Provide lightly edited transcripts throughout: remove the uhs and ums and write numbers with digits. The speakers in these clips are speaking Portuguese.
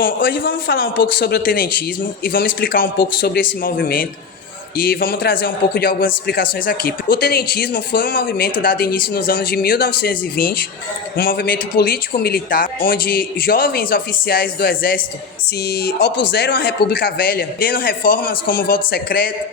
Bom, hoje vamos falar um pouco sobre o tenentismo e vamos explicar um pouco sobre esse movimento e vamos trazer um pouco de algumas explicações aqui. O tenentismo foi um movimento dado início nos anos de 1920, um movimento político-militar, onde jovens oficiais do Exército se opuseram à República Velha, tendo reformas como o voto secreto,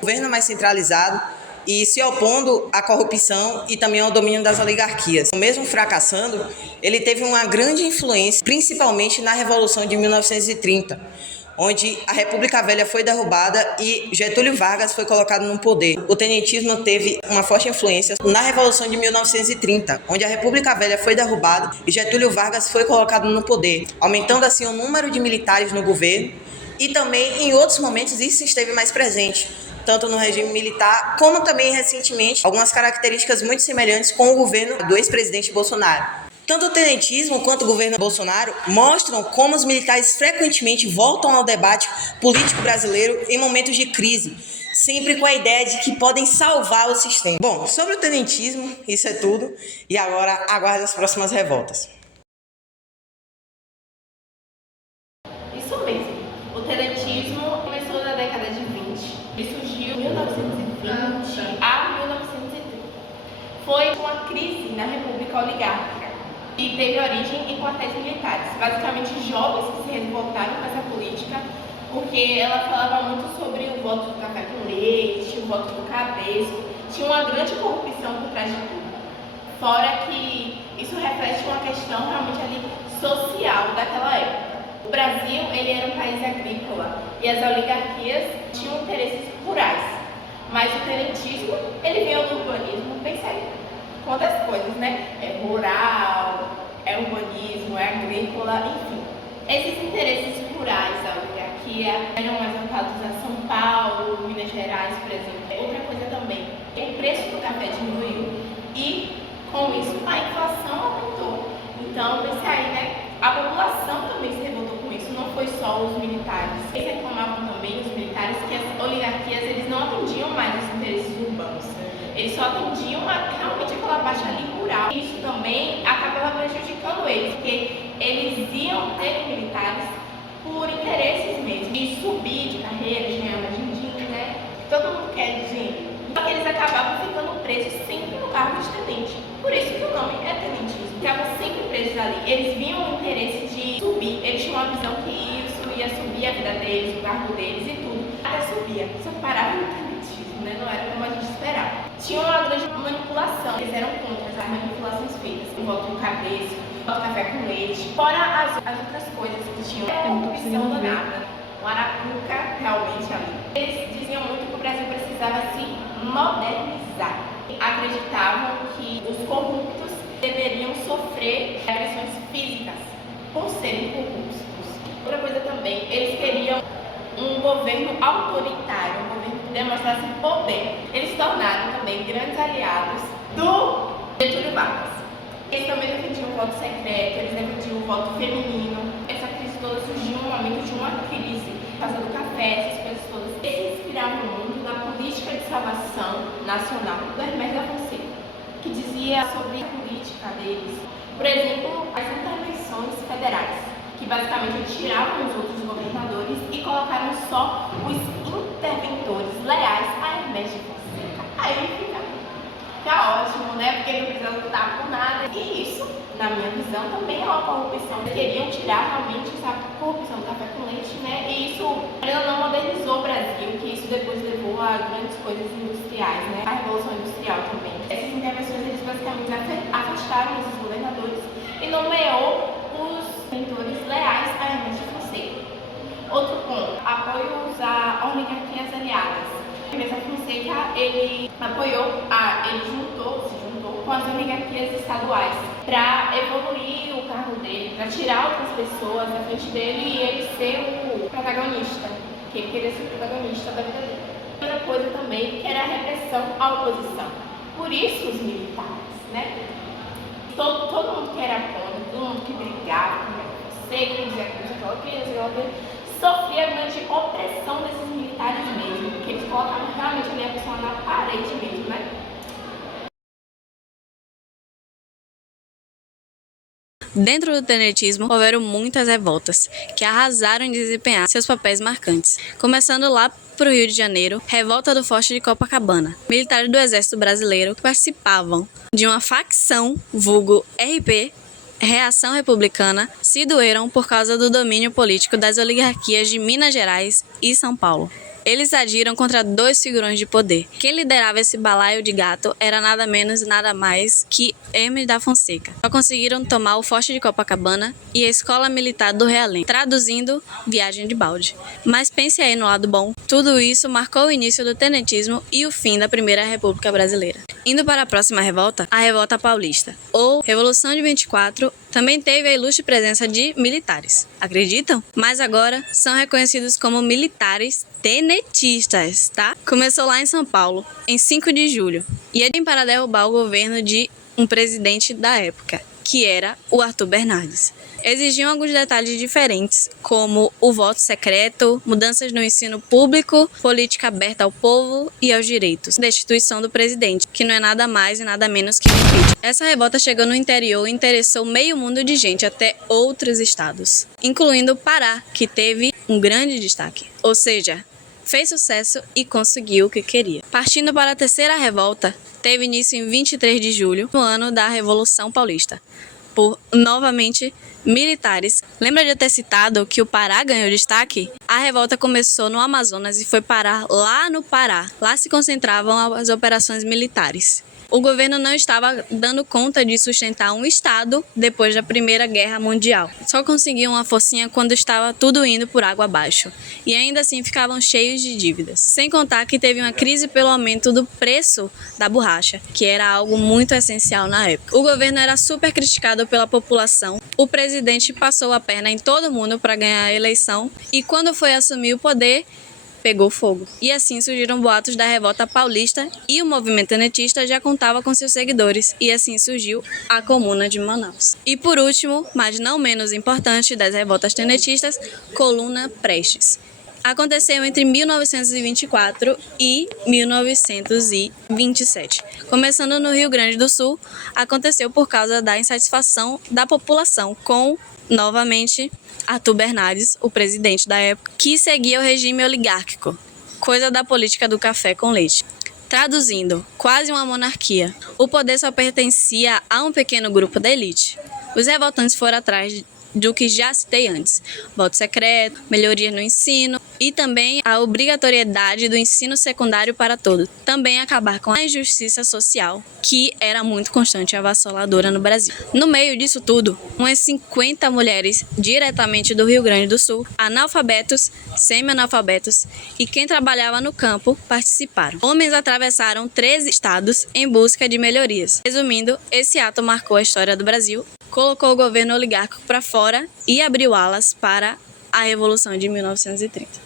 governo mais centralizado e se opondo à corrupção e também ao domínio das oligarquias. Mesmo fracassando, ele teve uma grande influência, principalmente na Revolução de 1930, onde a República Velha foi derrubada e Getúlio Vargas foi colocado no poder. O tenentismo teve uma forte influência na Revolução de 1930, onde a República Velha foi derrubada e Getúlio Vargas foi colocado no poder, aumentando assim o número de militares no governo e também em outros momentos isso esteve mais presente, tanto no regime militar, como também recentemente, algumas características muito semelhantes com o governo do ex-presidente Bolsonaro. Tanto o tenentismo quanto o governo Bolsonaro mostram como os militares frequentemente voltam ao debate político brasileiro em momentos de crise, sempre com a ideia de que podem salvar o sistema. Bom, sobre o tenentismo, isso é tudo, e agora aguarde as próximas revoltas. Isso mesmo, o tenentismo começou na década de 20, ele surgiu em 1920 a 1930. Foi uma crise na República Oligárquica e teve origem em quartéis militares, basicamente jovens que se revoltaram com essa política, porque ela falava muito sobre o voto do café com leite, o voto do cabresto, tinha uma grande corrupção por trás de tudo. Fora que isso reflete uma questão realmente ali social daquela época. O Brasil, ele era um país agrícola e as oligarquias tinham interesses rurais, mas o tenentismo, ele veio do urbanismo bem sério. Quantas coisas, né? É rural, é urbanismo, é agrícola, enfim. Esses interesses rurais da oligarquia eram mais voltados a São Paulo, Minas Gerais, por exemplo. Outra coisa também, o preço do café diminuiu e, com isso, a inflação aumentou. Então, pense aí, né? A população também se revoltou com isso, não foi só os militares. Eles reclamavam também, os militares, que as oligarquias eles não atendiam mais os interesses urbanos. Eles só atendiam realmente aquela baixa ali rural. Isso também acabava prejudicando eles, porque eles iam ser militares por interesses mesmo, de subir de carreira, de ganhar mais din-din, né? Todo mundo quer dinheiro. Só que eles acabavam ficando presos sempre no cargo de tenente. Por isso que o nome é tenentismo. Ficavam sempre presos ali. Eles viam o interesse de subir. Eles tinham uma visão que isso ia subir a vida deles, o cargo deles e tudo. Até subia. Só parava no tenentismo, né? Não era como a gente esperava. Tinha uma grande manipulação. Eles eram contra as manipulações feitas. O voto do cabresto, o voto do café com leite. Fora as outras coisas que tinham. A corrupção danada. Um arapuca realmente ali. Eles diziam muito que o Brasil precisava se modernizar. Acreditavam que os corruptos deveriam sofrer agressões físicas por serem corruptos. Outra coisa também, eles queriam um governo autoritário, um governo que demonstrasse poder. Eles se tornaram também grandes aliados do Getúlio Vargas. Eles também defendiam o voto secreto, eles defendiam o voto feminino. Essa crise toda surgiu no momento de uma crise, por causa do café, essas coisas todas. Eles inspiravam muito na política de salvação nacional do Hermes da Fonseca, que dizia sobre a política deles. Por exemplo, as intervenções federais, que basicamente tiravam os outros governadores e colocaram só os interventores leais a Hermes de Fonseca. Aí fica ótimo, né? Porque não precisa lutar por nada. E isso, na minha visão, também é uma corrupção. Eles queriam tirar realmente essa corrupção do café com leite, né? E isso ainda não modernizou o Brasil, que isso depois levou a grandes coisas industriais, né? A Revolução Industrial também. Essas intervenções, eles basicamente afastaram esses governadores e nomeou os mentores leais a Hermes de Fonseca. Outro ponto, apoios a oligarquias aliadas. Hermes da Fonseca, ele se juntou com as oligarquias estaduais para evoluir o cargo dele, para tirar outras pessoas da frente dele e ele ser o protagonista, que ele queria ser o protagonista da vida dele. Outra coisa também que era a repressão à oposição. Por isso os militares, né? Todo mundo que era contra, todo mundo que brigava com você, que dizia que sofria grande opressão desses militares mesmo, porque eles colocavam realmente ali a pessoa na parede mesmo, né? Dentro do tenentismo, houveram muitas revoltas, que arrasaram em desempenhar seus papéis marcantes. Começando lá para o Rio de Janeiro, revolta do Forte de Copacabana. Militares do Exército Brasileiro que participavam de uma facção, vulgo RP, Reação Republicana, se doeram por causa do domínio político das oligarquias de Minas Gerais e São Paulo. Eles agiram contra dois figurões de poder. Quem liderava esse balaio de gato era nada menos e nada mais que Hermes da Fonseca. Só conseguiram tomar o Forte de Copacabana e a Escola Militar do Realengo, traduzindo viagem de balde. Mas pense aí no lado bom, tudo isso marcou o início do tenentismo e o fim da Primeira República Brasileira. Indo para a próxima revolta, a Revolta Paulista, ou Revolução de 24, também teve a ilustre presença de militares. Acreditam? Mas agora são reconhecidos como militares tenetistas, tá? Começou lá em São Paulo, em 5 de julho, e é para derrubar o governo de um presidente da época, que era o Arthur Bernardes. Exigiam alguns detalhes diferentes, como o voto secreto, mudanças no ensino público, política aberta ao povo e aos direitos, destituição do presidente, que não é nada mais e nada menos que impeachment. Essa revolta chegou no interior e interessou meio mundo de gente, até outros estados, incluindo o Pará, que teve um grande destaque. Ou seja, fez sucesso e conseguiu o que queria. Partindo para a terceira revolta, teve início em 23 de julho, no ano da Revolução Paulista, por, novamente, militares. Lembra de eu ter citado que o Pará ganhou destaque? A revolta começou no Amazonas e foi parar lá no Pará. Lá se concentravam as operações militares. O governo não estava dando conta de sustentar um estado depois da Primeira Guerra Mundial. Só conseguiam uma forcinha quando estava tudo indo por água abaixo. E ainda assim ficavam cheios de dívidas. Sem contar que teve uma crise pelo aumento do preço da borracha, que era algo muito essencial na época. O governo era super criticado pela população. O presidente passou a perna em todo mundo para ganhar a eleição. E quando foi assumir o poder, pegou fogo. E assim surgiram boatos da Revolta Paulista e o movimento tenentista já contava com seus seguidores. E assim surgiu a Comuna de Manaus. E por último, mas não menos importante das revoltas tenentistas, Coluna Prestes. Aconteceu entre 1924 e 1927. Começando no Rio Grande do Sul, aconteceu por causa da insatisfação da população com, novamente, Arthur Bernardes, o presidente da época, que seguia o regime oligárquico, coisa da política do café com leite. Traduzindo, quase uma monarquia. O poder só pertencia a um pequeno grupo da elite. Os revoltantes foram atrás do que já citei antes: voto secreto, melhorias no ensino e também a obrigatoriedade do ensino secundário para todos. Também acabar com a injustiça social, que era muito constante e avassaladora no Brasil. No meio disso tudo, umas 50 mulheres diretamente do Rio Grande do Sul, analfabetos, semi-analfabetos e quem trabalhava no campo participaram. Homens atravessaram 13 estados em busca de melhorias. Resumindo, esse ato marcou a história do Brasil, colocou o governo oligárquico para fora e abriu alas para a Revolução de 1930.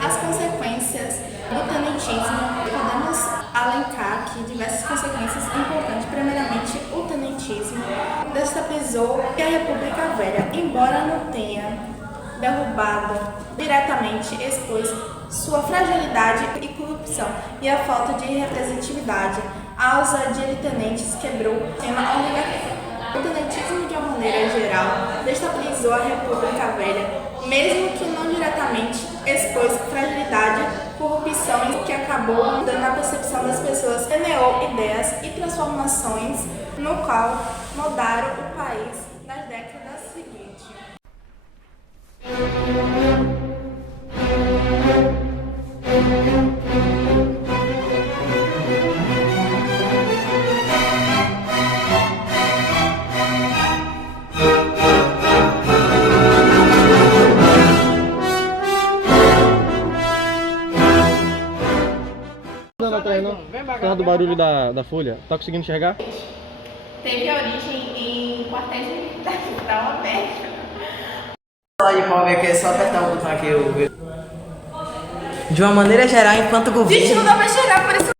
As consequências do tenentismo, podemos alencar aqui diversas consequências importantes. Primeiramente, o tenentismo destabilizou a República Velha, embora não tenha derrubado diretamente, expôs sua fragilidade e corrupção e a falta de representatividade. A usa de tenentes quebrou o tema oligarquia. O tenentismo, de uma maneira geral, destabilizou a República Velha, mesmo que não diretamente expôs fragilidade, corrupção, que acabou mudando a percepção das pessoas, semeou ideias e transformações no qual moldaram o país nas décadas seguintes. Por causa do barulho da folha, tá conseguindo enxergar? Teve origem em quartéis militares da América. De pau aqui é só apertar o botão aqui. De uma maneira geral, enquanto o governo... Gente, não dá pra enxergar, por isso